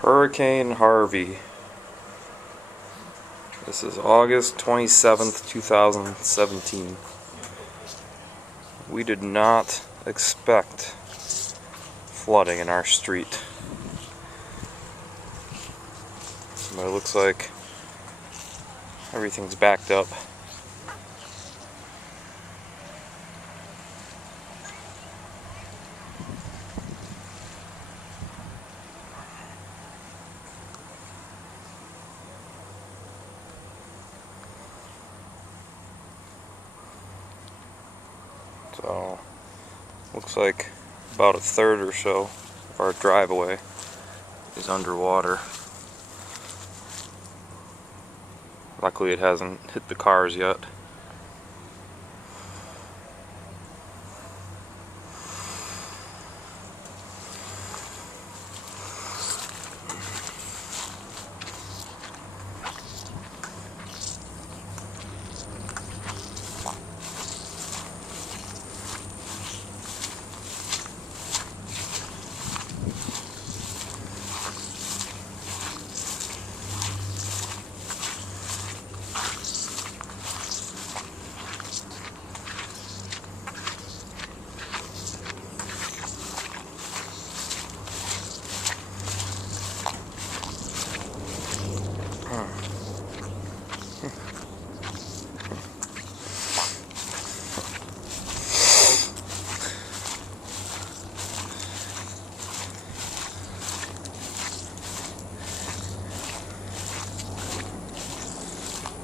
Hurricane Harvey. This is August 27th, 2017. We did not expect flooding in our street. But it looks like everything's backed up. So, looks like about a third or so of our driveway is underwater. Luckily it hasn't hit the cars yet.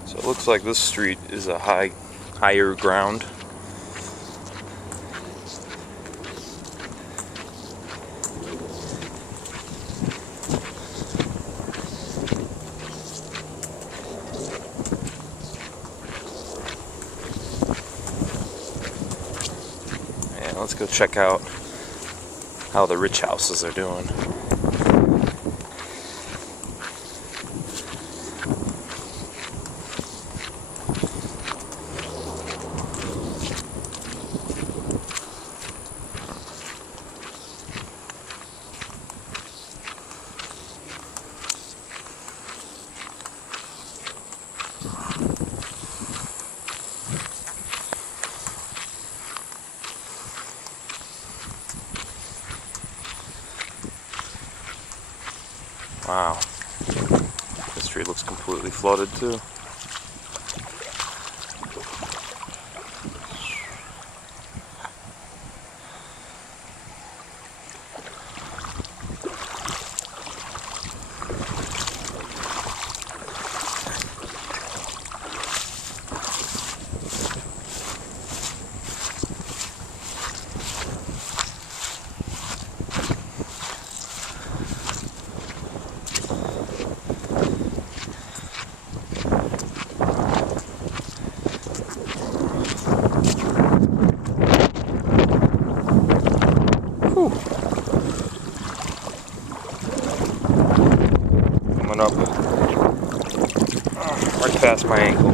So it looks like this street is a higher ground. And let's go check out how the rich houses are doing. Wow, this street looks completely flooded too. Coming up right past my ankle.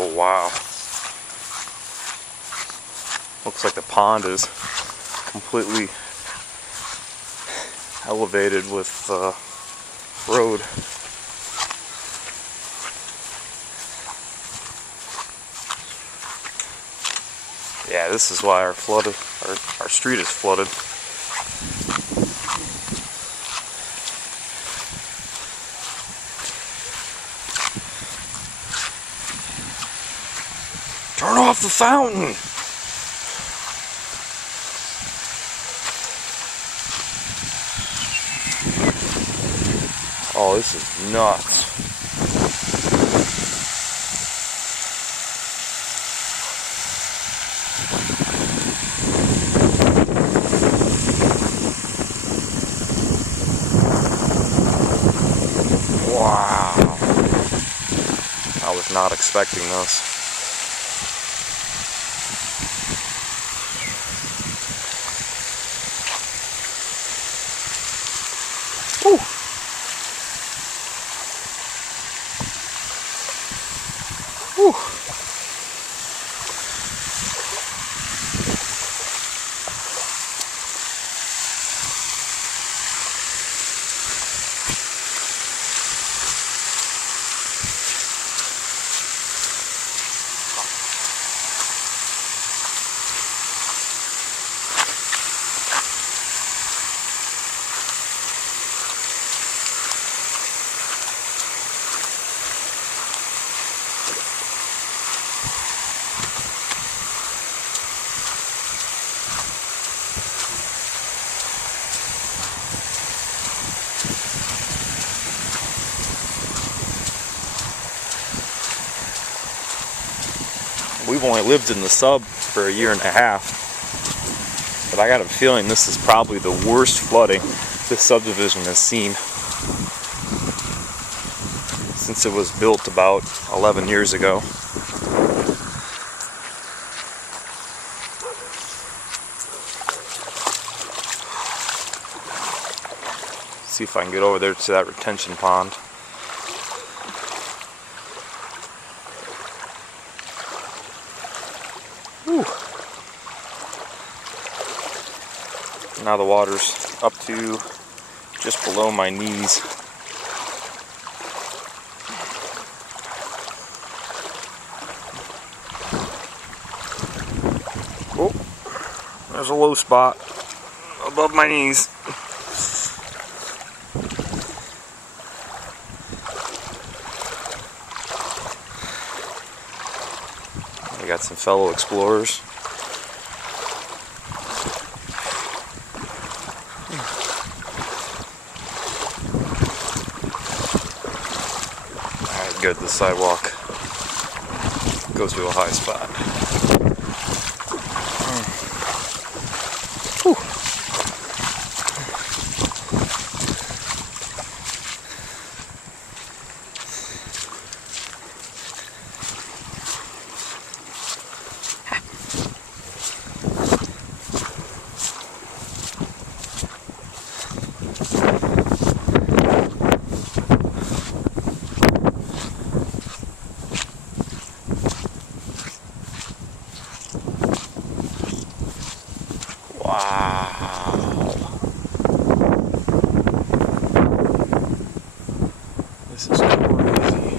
Oh wow. Looks like the pond is completely elevated with road. Yeah, this is why our street is flooded. Turn off the fountain! Oh, this is nuts. Wow. I was not expecting this. Whew. Whew. We've only lived in the sub for a year and a half, but I got a feeling this is probably the worst flooding this subdivision has seen since it was built about 11 years ago. See if I can get over there to that retention pond. Whew. Now the water's up to just below my knees. Oh, there's a low spot above my knees. I got some fellow explorers. Alright, good, the sidewalk goes to a high spot. Whew. Wow. This is crazy.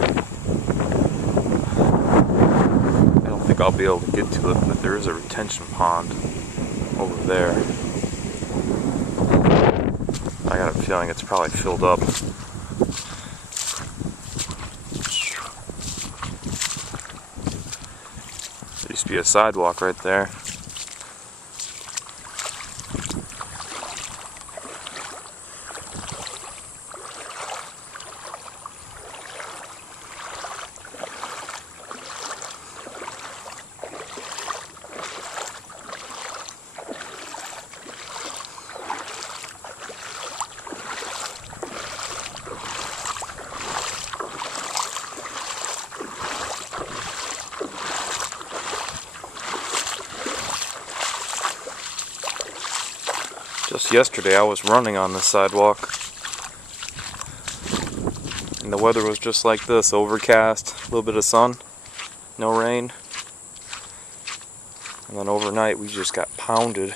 I don't think I'll be able to get to it, but there is a retention pond over there. I got a feeling it's probably filled up. There used to be a sidewalk right there. Just yesterday I was running on this sidewalk and the weather was just like this, overcast, a little bit of sun, no rain, and then overnight we just got pounded.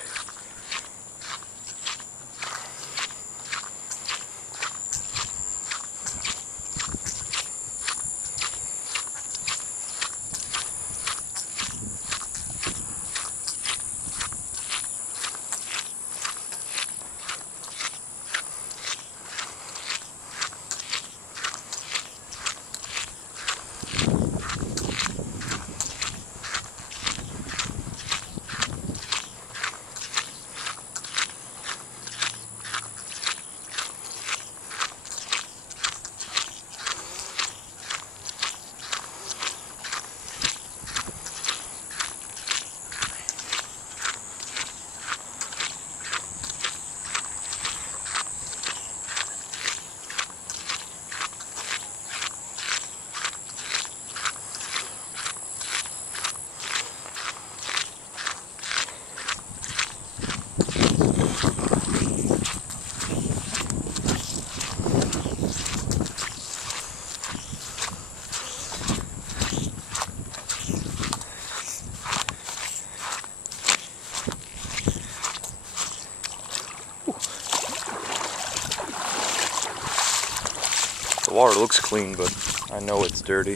The water looks clean, but I know it's dirty.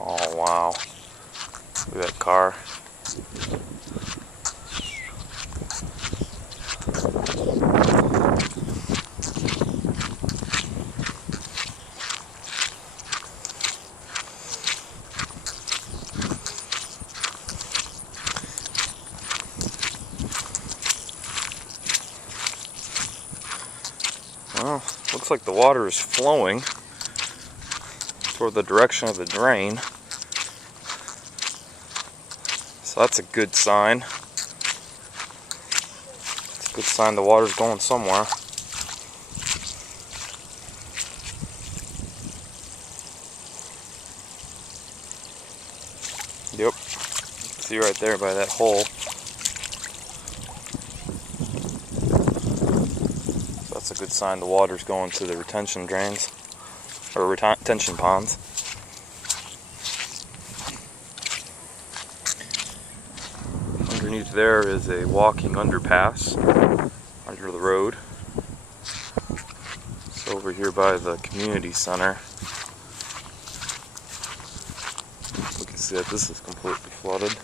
Oh wow, look at that car. Well, looks like the water is flowing toward the direction of the drain. So that's a good sign. It's a good sign the water's going somewhere. Yep. See right there by that hole. So that's a good sign the water's going to the retention drains, or retention ponds. Underneath there is a walking underpass under the road. It's over here by the community center. We can see that this is completely flooded.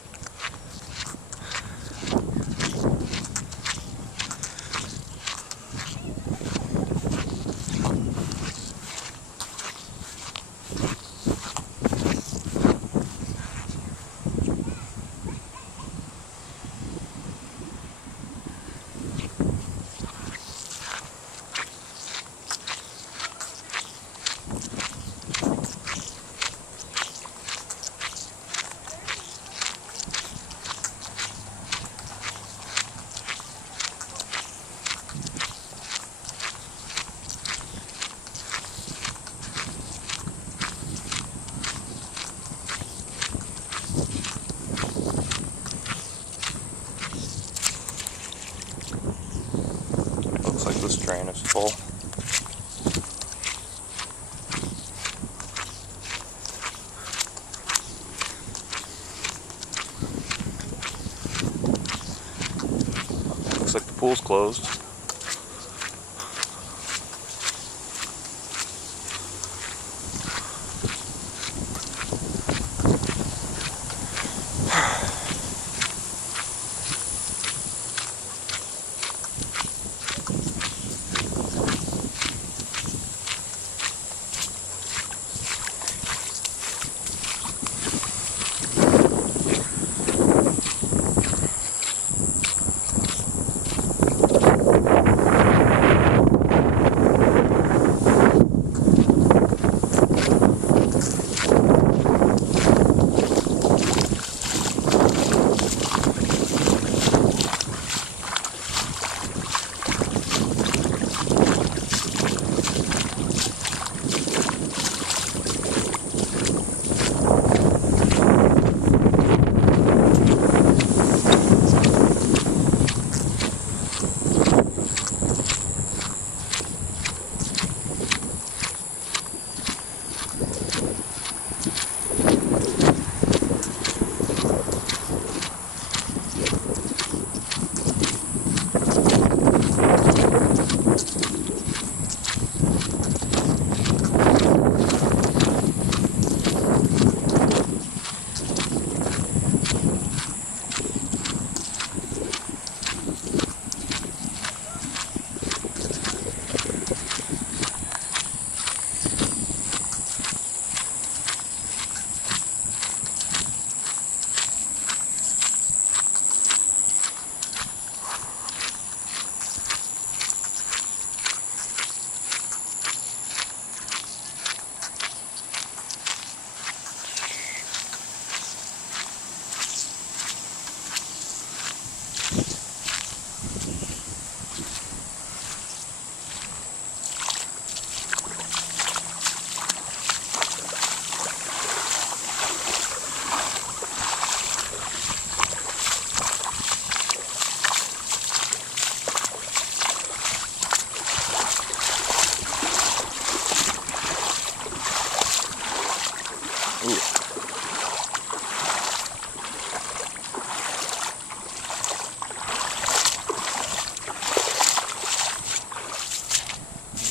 Looks like this drain is full. Looks like the pool's closed.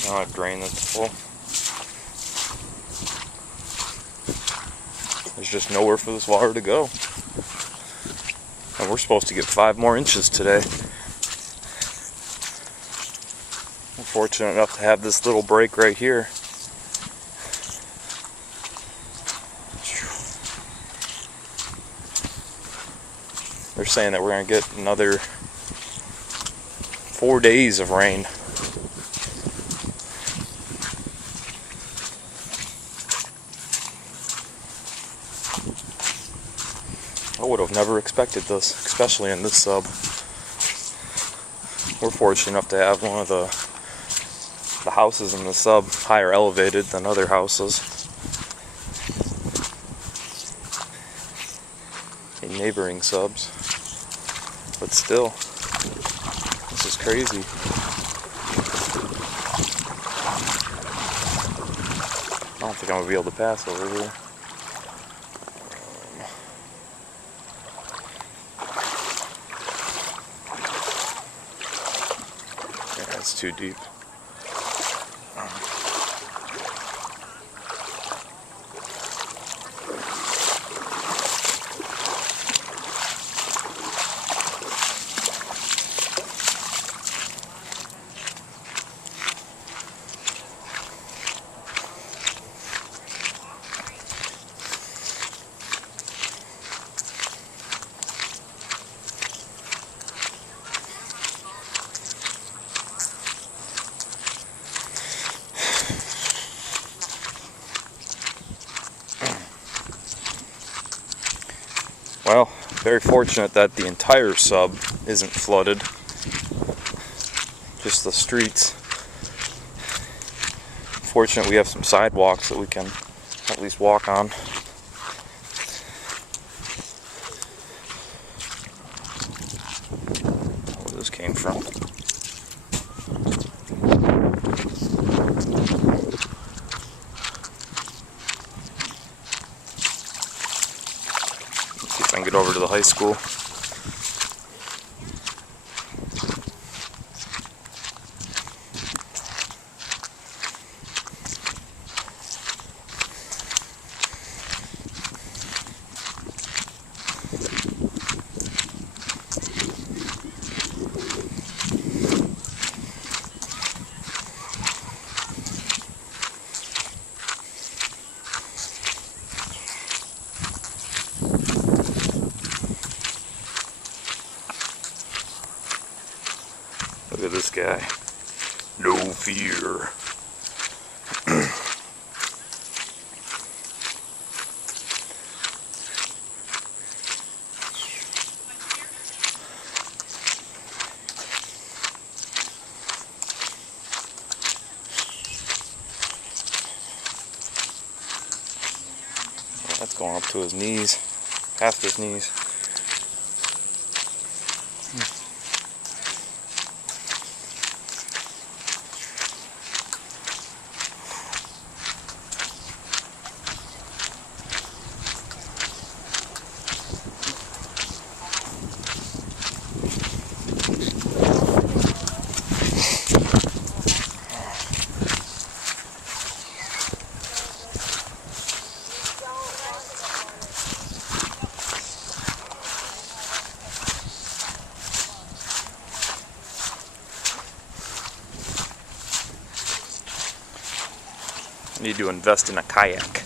Now I've drained this full. There's just nowhere for this water to go. And we're supposed to get 5 more inches today. We're fortunate enough to have this little break right here. They're saying that we're going to get another 4 days of rain. I would have never expected this, especially in this sub. We're fortunate enough to have one of the houses in the sub higher elevated than other houses in neighboring subs. But still, this is crazy. I don't think I'm going to be able to pass over here. Yeah, it's too deep. Well, very fortunate that the entire sub isn't flooded, just the streets. Fortunate we have some sidewalks that we can at least walk on. Where this came from. See if I can get over to the high school. Look at this guy. No fear. That's going up to his knees, past his knees. I need to invest in a kayak.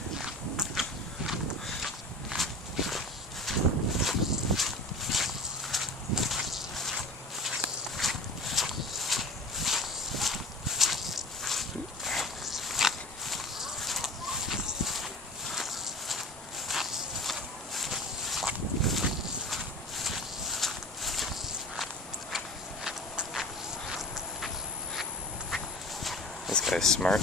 This guy's smart.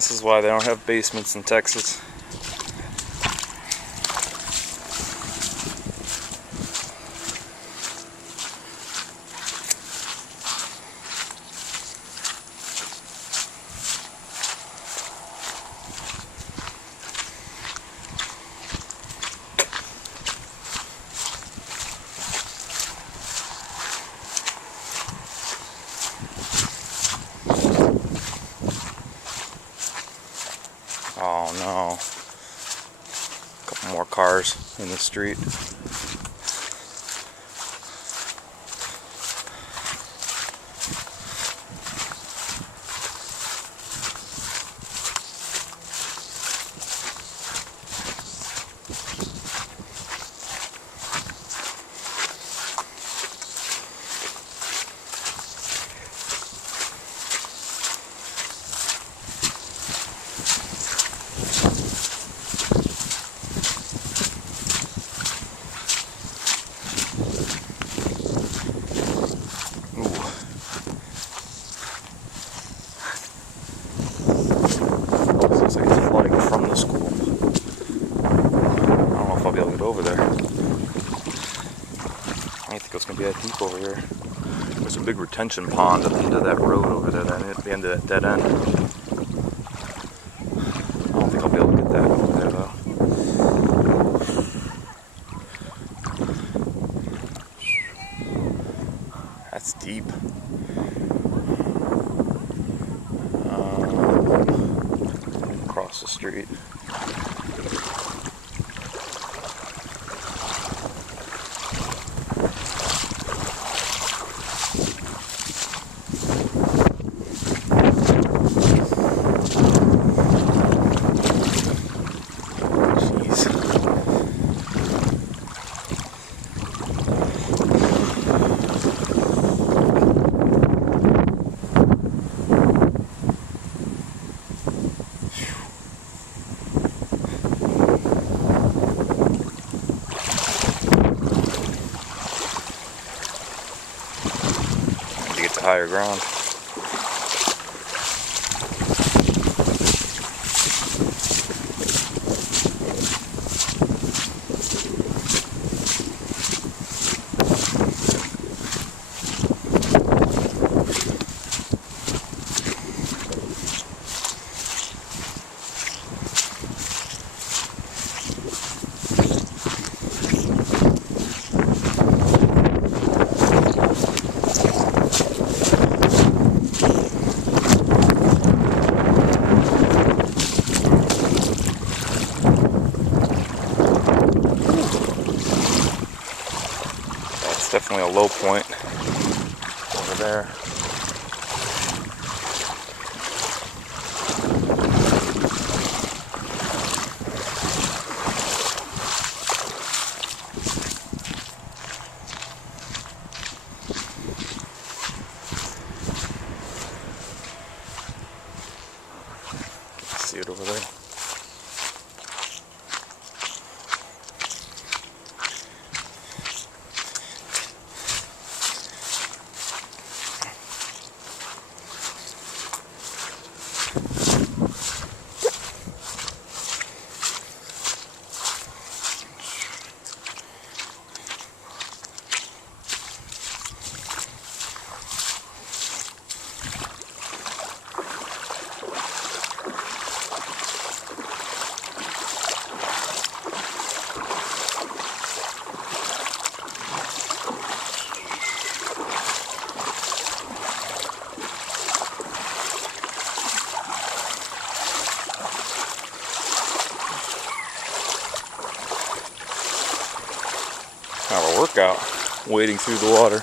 This is why they don't have basements in Texas. Oh no. A couple more cars in the street. From the school. I don't know if I'll be able to get over there. I think it's going to be that deep over here. There's a big retention pond at the end of that road over there, at the end of that dead end. I don't think I'll be able to get that over there though. That's deep. Across the street. Higher ground. Definitely a low point over there. See it over there. Kind of a workout, wading through the water.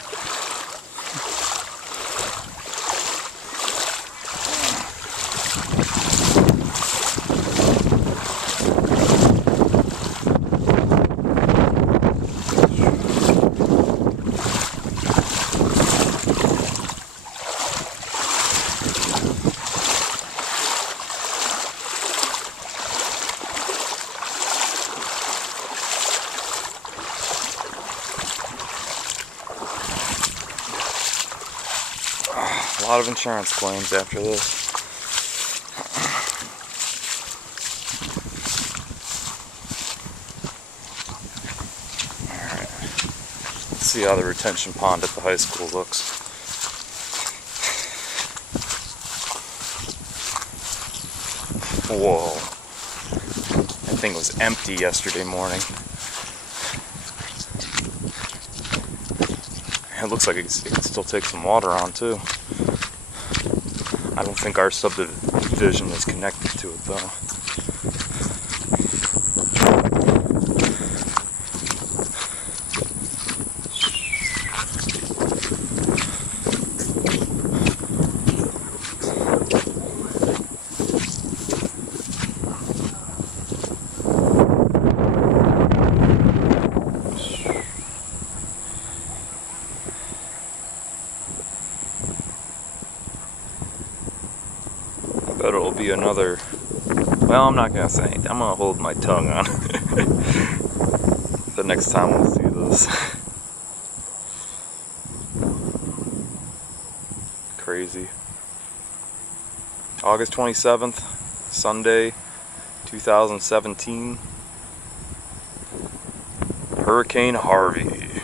A lot of insurance claims after this. see how the retention pond at the high school looks. Whoa. That thing was empty yesterday morning. It looks like it can still take some water on too. I don't think our subdivision is connected to it though. But it'll be another, well, I'm not gonna say anything. I'm gonna hold my tongue on it. The next time we'll see this. Crazy. August 27th, Sunday, 2017. Hurricane Harvey.